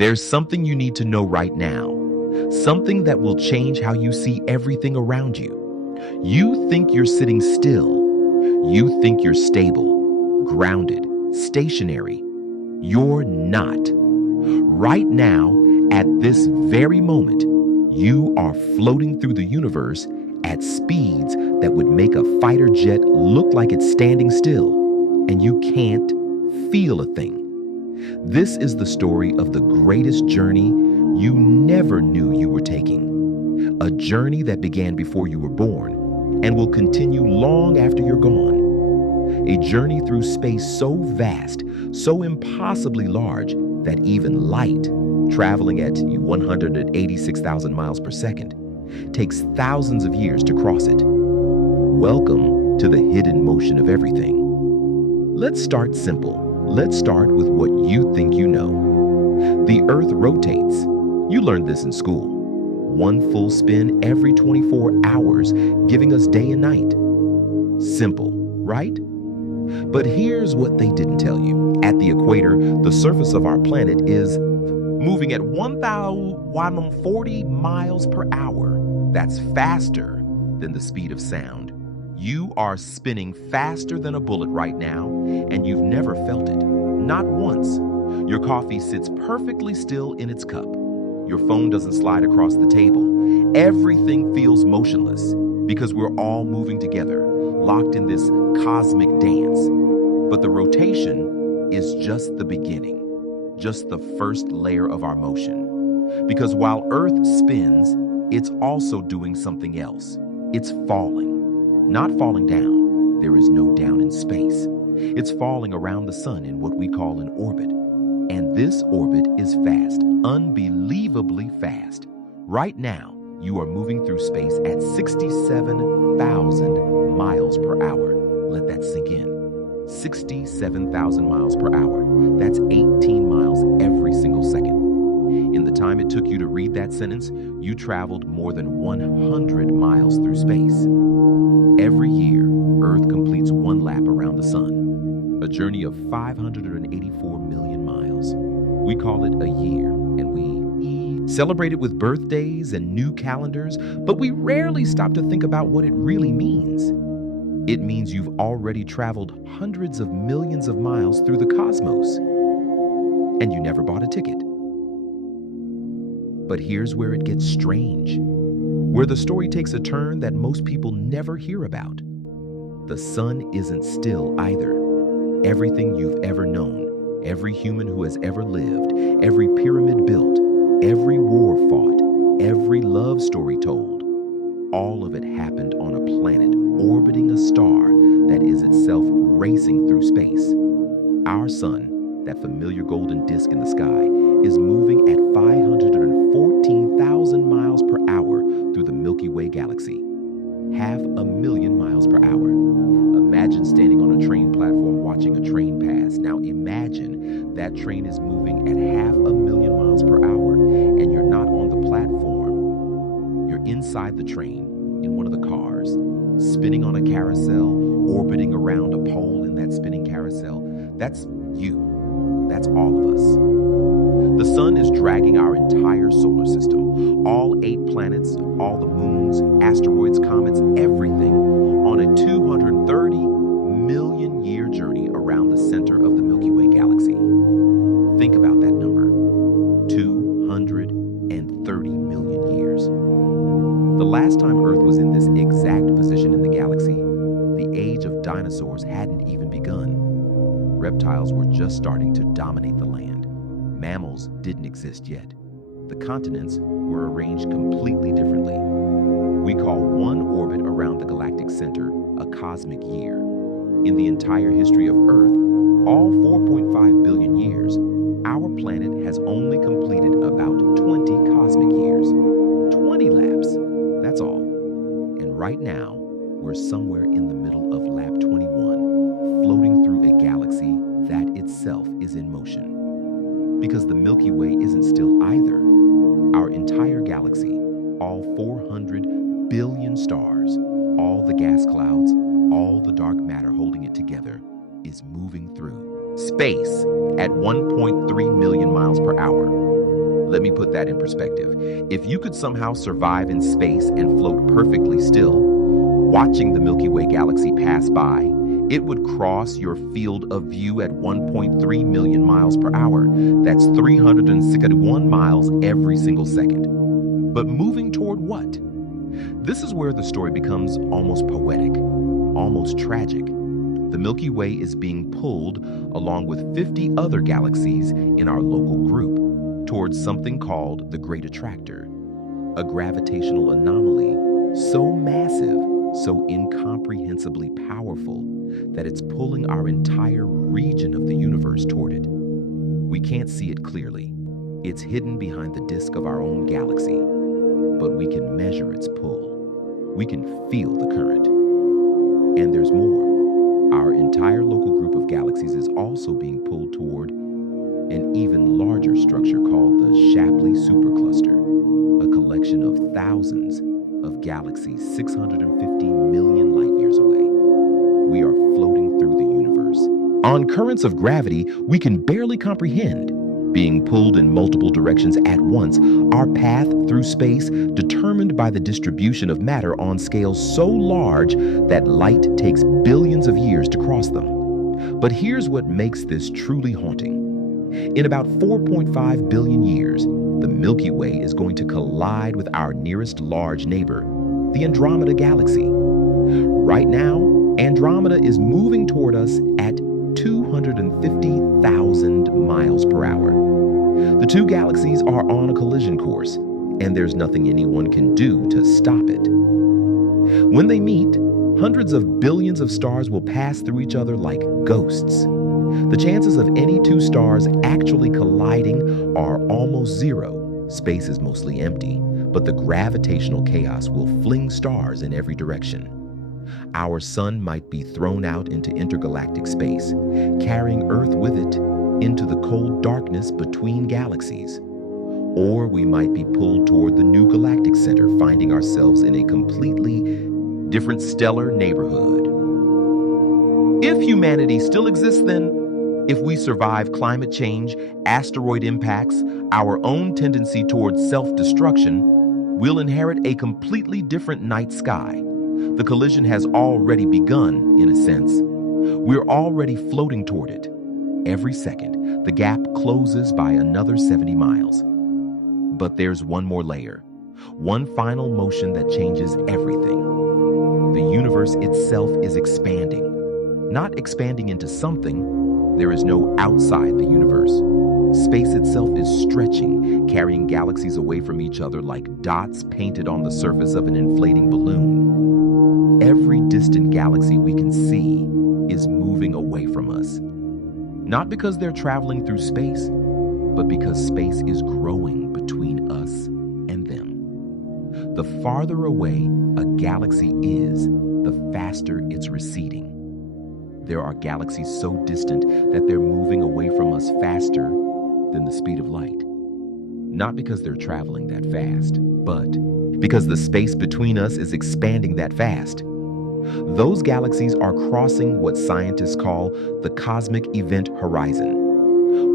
There's something you need to know right now, something that will change how you see everything around you. You think you're sitting still. You think you're stable, grounded, stationary. You're not. Right now, at this very moment, you are floating through the universe at speeds that would make a fighter jet look like it's standing still, and you can't feel a thing. This is the story of the greatest journey you never knew you were taking. A journey that began before you were born and will continue long after you're gone. A journey through space so vast, so impossibly large, that even light, traveling at 186,000 miles per second, takes thousands of years to cross it. Welcome to the hidden motion of everything. Let's start simple. Let's start with what you think you know. The Earth rotates. You learned this in school. One full spin every 24 hours, giving us day and night. Simple, right? But here's what they didn't tell you. At the equator, the surface of our planet is moving at 1,140 miles per hour. That's faster than the speed of sound. You are spinning faster than a bullet right now, and you've never felt it. Not once. Your coffee sits perfectly still in its cup. Your phone doesn't slide across the table. Everything feels motionless because we're all moving together, locked in this cosmic dance. But the rotation is just the beginning, just the first layer of our motion. Because while Earth spins, it's also doing something else. It's falling. Not falling down. There is no down in space. It's falling around the sun in what we call an orbit. And this orbit is fast, unbelievably fast. Right now, you are moving through space at 67,000 miles per hour. Let that sink in. 67,000 miles per hour. That's 18 miles every single second. In the time it took you to read that sentence, you traveled more than 100 miles through space. Every year, Earth completes one lap around the sun, a journey of 584 million miles. We call it a year, and we celebrate it with birthdays and new calendars, but we rarely stop to think about what it really means. It means you've already traveled hundreds of millions of miles through the cosmos, and you never bought a ticket. But here's where it gets strange, where the story takes a turn that most people never hear about. The sun isn't still either. Everything you've ever known, every human who has ever lived, every pyramid built, every war fought, every love story told, all of it happened on a planet orbiting a star that is itself racing through space. Our sun, that familiar golden disk in the sky, is moving at 514,000 miles per hour through the Milky Way galaxy. 500,000 miles per hour. Imagine standing on a train platform watching a train pass. Now imagine that train is moving at 500,000 miles per hour and you're not on the platform. You're inside the train, in one of the cars, spinning on a carousel, orbiting around a pole in that spinning carousel. That's you. That's all of us. The sun is dragging our entire solar system, all 8 planets, all the moons, asteroids, comets, everything, on a 230 million year journey around the center of the Milky Way galaxy. Think about that number, 230 million years. The last time Earth was in this exact position in the galaxy, the age of dinosaurs hadn't even begun. Reptiles were just starting to dominate the land. Mammals didn't exist yet. The continents were arranged completely differently. We call one orbit around the galactic center a cosmic year. In the entire history of Earth, all 4.5 billion years, our planet has only completed about 20 cosmic years. 20 laps, that's all. And right now, we're somewhere in the middle of lap 21, floating through a galaxy that itself is in motion. Because the Milky Way isn't still either. Our entire galaxy, all 400 billion stars, all the gas clouds, all the dark matter holding it together, is moving through space at 1.3 million miles per hour. Let me put that in perspective. If you could somehow survive in space and float perfectly still, watching the Milky Way galaxy pass by, it would cross your field of view at 1.3 million miles per hour. That's 361 miles every single second. But moving toward what? This is where the story becomes almost poetic, almost tragic. The Milky Way is being pulled, along with 50 other galaxies in our local group, towards something called the Great Attractor, a gravitational anomaly so massive, so incomprehensibly powerful, that it's pulling our entire region of the universe toward it. We can't see it clearly. It's hidden behind the disk of our own galaxy, but we can measure its pull. We can feel the current. And there's more. Our entire local group of galaxies is also being pulled toward an even larger structure called the Shapley Supercluster, a collection of thousands of galaxies 650 million light years away. We are floating through the universe on currents of gravity we can barely comprehend. Being pulled in multiple directions at once, our path through space determined by the distribution of matter on scales so large that light takes billions of years to cross them. But here's what makes this truly haunting. In about 4.5 billion years, the Milky Way is going to collide with our nearest large neighbor, the Andromeda Galaxy. Right now, Andromeda is moving toward us at 250,000 miles per hour. The two galaxies are on a collision course, and there's nothing anyone can do to stop it. When they meet, hundreds of billions of stars will pass through each other like ghosts. The chances of any two stars actually colliding are almost zero. Space is mostly empty, but the gravitational chaos will fling stars in every direction. Our sun might be thrown out into intergalactic space, carrying Earth with it into the cold darkness between galaxies. Or we might be pulled toward the new galactic center, finding ourselves in a completely different stellar neighborhood. If humanity still exists then, if we survive climate change, asteroid impacts, our own tendency towards self-destruction, we'll inherit a completely different night sky. The collision has already begun, in a sense. We're already floating toward it. Every second, the gap closes by another 70 miles. But there's one more layer, one final motion that changes everything. The universe itself is expanding. Not expanding into something. There is no outside the universe. Space itself is stretching, carrying galaxies away from each other like dots painted on the surface of an inflating balloon. Every distant galaxy we can see is moving away from us. Not because they're traveling through space, but because space is growing between us and them. The farther away a galaxy is, the faster it's receding. There are galaxies so distant that they're moving away from us faster than the speed of light. Not because they're traveling that fast, but because the space between us is expanding that fast. Those galaxies are crossing what scientists call the cosmic event horizon.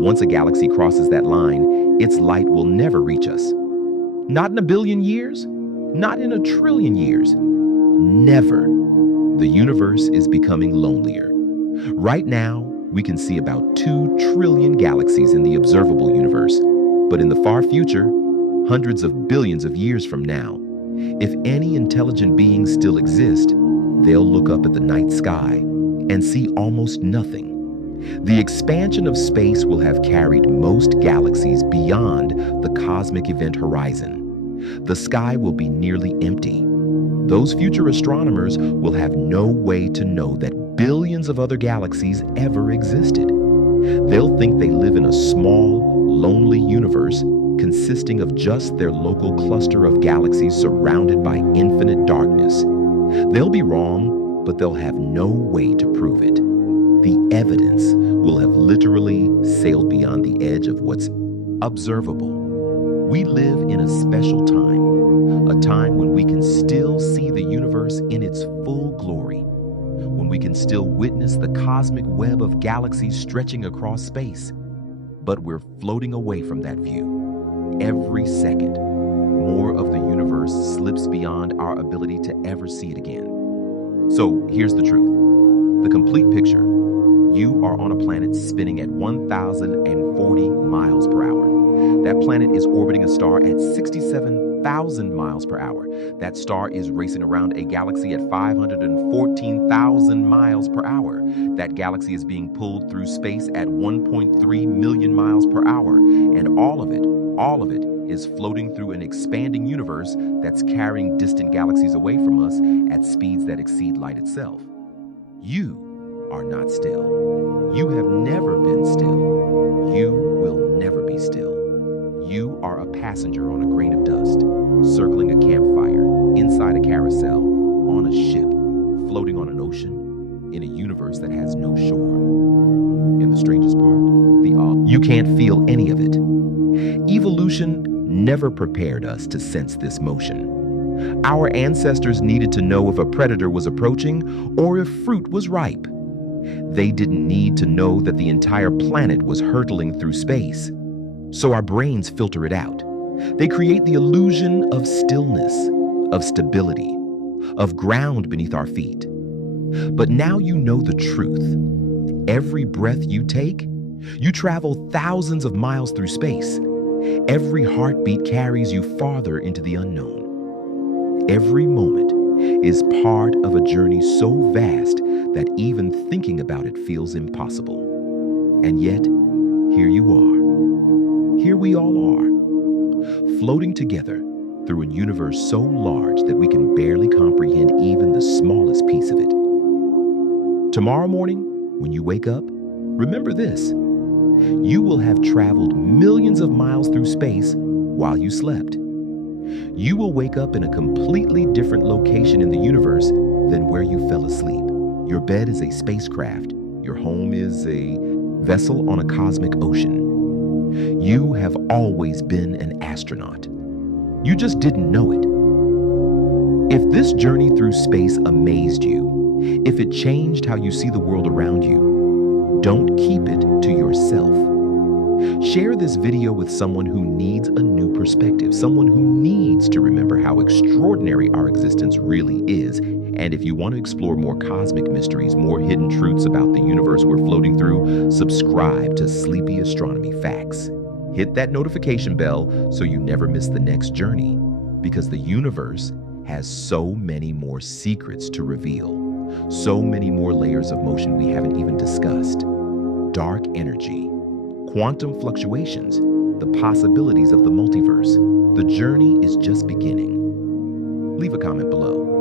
Once a galaxy crosses that line, its light will never reach us. Not in a billion years, not in a trillion years. Never. The universe is becoming lonelier. Right now, we can see about 2 trillion galaxies in the observable universe, but in the far future, hundreds of billions of years from now, if any intelligent beings still exist, they'll look up at the night sky and see almost nothing. The expansion of space will have carried most galaxies beyond the cosmic event horizon. The sky will be nearly empty. Those future astronomers will have no way to know that billions of other galaxies ever existed. They'll think they live in a small, lonely universe consisting of just their local cluster of galaxies surrounded by infinite darkness. They'll be wrong, but they'll have no way to prove it. The evidence will have literally sailed beyond the edge of what's observable. We live in a special time, a time when we can still see the universe in its full glory, when we can still witness the cosmic web of galaxies stretching across space. But we're floating away from that view. every second, more of the universe slips beyond our ability to ever see it again. So here's the truth, the complete picture. You are on a planet spinning at 1,040 miles per hour. That planet is orbiting a star at 67,000 miles per hour. That star is racing around a galaxy at 514,000 miles per hour. That galaxy is being pulled through space at 1.3 million miles per hour. And all of it is floating through an expanding universe that's carrying distant galaxies away from us at speeds that exceed light itself. You are not still. You have never been still. You will never be still. You are a passenger on a grain of dust, circling a campfire, inside a carousel, on a ship, floating on an ocean, in a universe that has no shore. And the strangest part, you can't feel any of it. Evolution never prepared us to sense this motion. Our ancestors needed to know if a predator was approaching or if fruit was ripe. They didn't need to know that the entire planet was hurtling through space. So our brains filter it out. They create the illusion of stillness, of stability, of ground beneath our feet. But now you know the truth. Every breath you take, you travel thousands of miles through space. Every heartbeat carries you farther into the unknown. Every moment is part of a journey so vast that even thinking about it feels impossible. And yet, here you are. Here we all are, floating together through a universe so large that we can barely comprehend even the smallest piece of it. Tomorrow morning, when you wake up, remember this. You will have traveled millions of miles through space while you slept. You will wake up in a completely different location in the universe than where you fell asleep. Your bed is a spacecraft. Your home is a vessel on a cosmic ocean. You have always been an astronaut. You just didn't know it. If this journey through space amazed you, if it changed how you see the world around you, don't keep it to yourself. Share this video with someone who needs a new perspective, someone who needs to remember how extraordinary our existence really is. And if you want to explore more cosmic mysteries, more hidden truths about the universe we're floating through, subscribe to Sleepy Astronomy Facts. Hit that notification bell so you never miss the next journey, because the universe has so many more secrets to reveal, so many more layers of motion we haven't even discussed. Dark energy, quantum fluctuations, the possibilities of the multiverse. The journey is just beginning. Leave a comment below.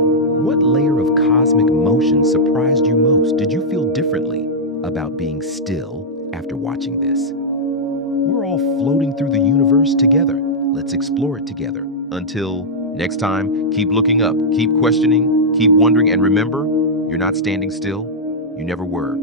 What layer of cosmic motion surprised you most? Did you feel differently about being still after watching this? We're all floating through the universe together. Let's explore it together. Until next time, keep looking up, keep questioning, keep wondering, and remember, you're not standing still. You never were.